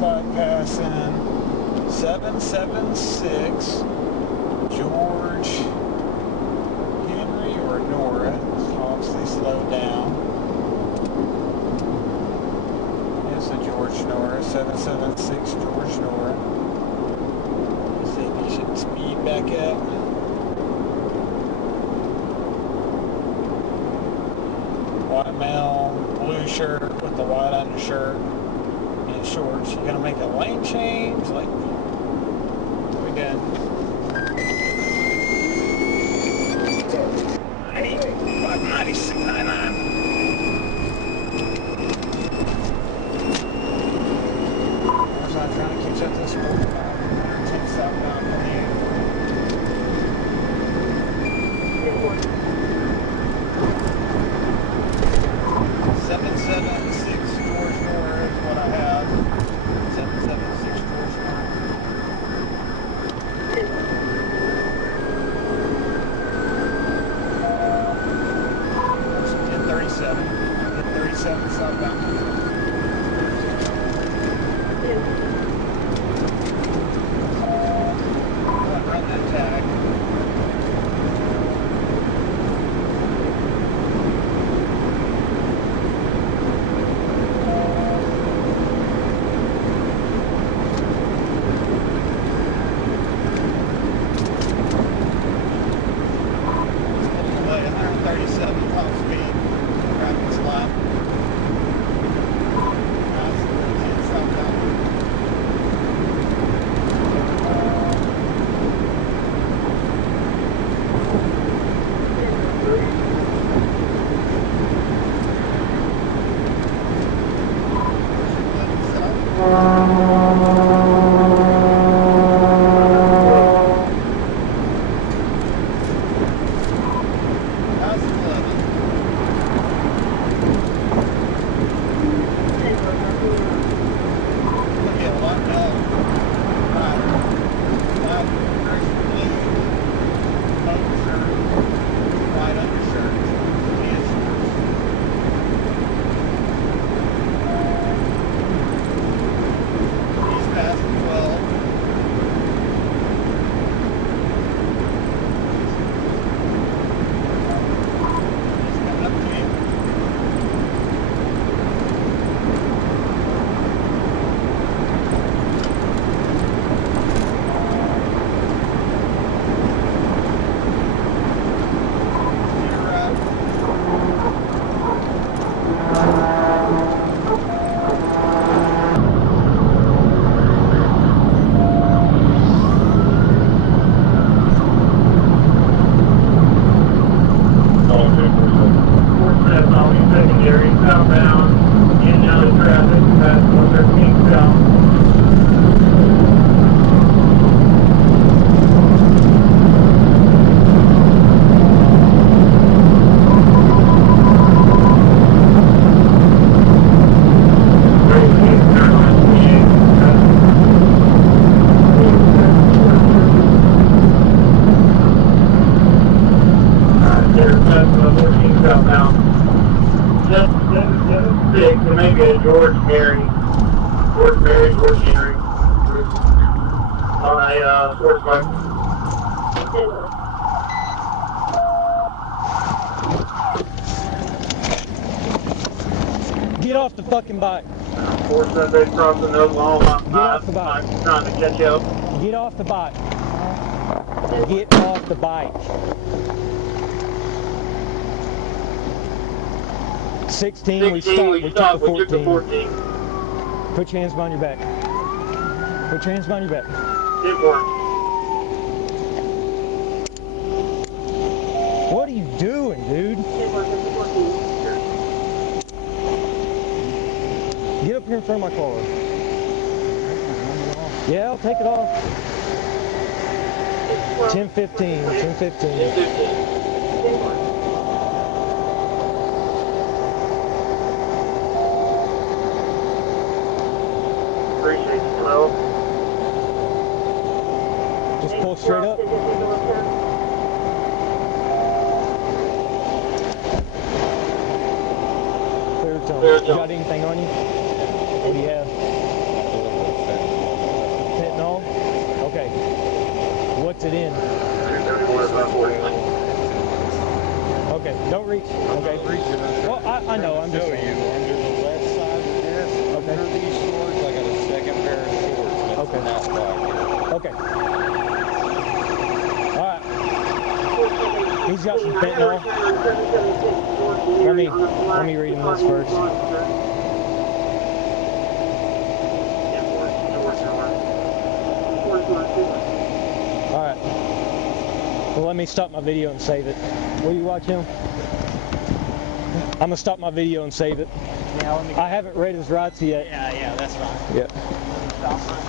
bypassing 776 George Henry or Nora. It's obviously slowed down. It's a George Nora, 776 George Nora. Let's see if you should speed back up. White male, blue shirt with the white undershirt and shorts. You're gonna make a lane change, like we did. 9699. I'm trying to catch up this 110 southbound from you. 776 George Nora is what I have. 776 George Nora. 1037 southbound. Run that tag. George Henry on a sports bike. Get off the fucking bike. 478 crossing Oklahoma. Get off the bike. I'm trying to catch up. Get off the bike. Get off the bike. 16, we stopped. We took the 14. Put your hands behind your back. Put your hands behind your back. It worked. What are you doing, dude? Get up here in front of my car. Yeah, I'll take it off. 10:15. 10:15. Appreciate you, 12. Just pull straight up. Clear tone. You got anything on you? What do you have? Don't reach. Okay. Well, I know. I'm just. Show you under the left side of this. Okay. Under these shorts, I got a second pair of shorts. That's Okay. in that pocket. Okay. All right. He's got some fentanyl. Let me read him this first. All right. Well, let me stop my video and save it. Will you watch him? I'm gonna stop my video and save it. Yeah, let me. I haven't read his rights yet. Yeah, that's fine. Yep. Stop.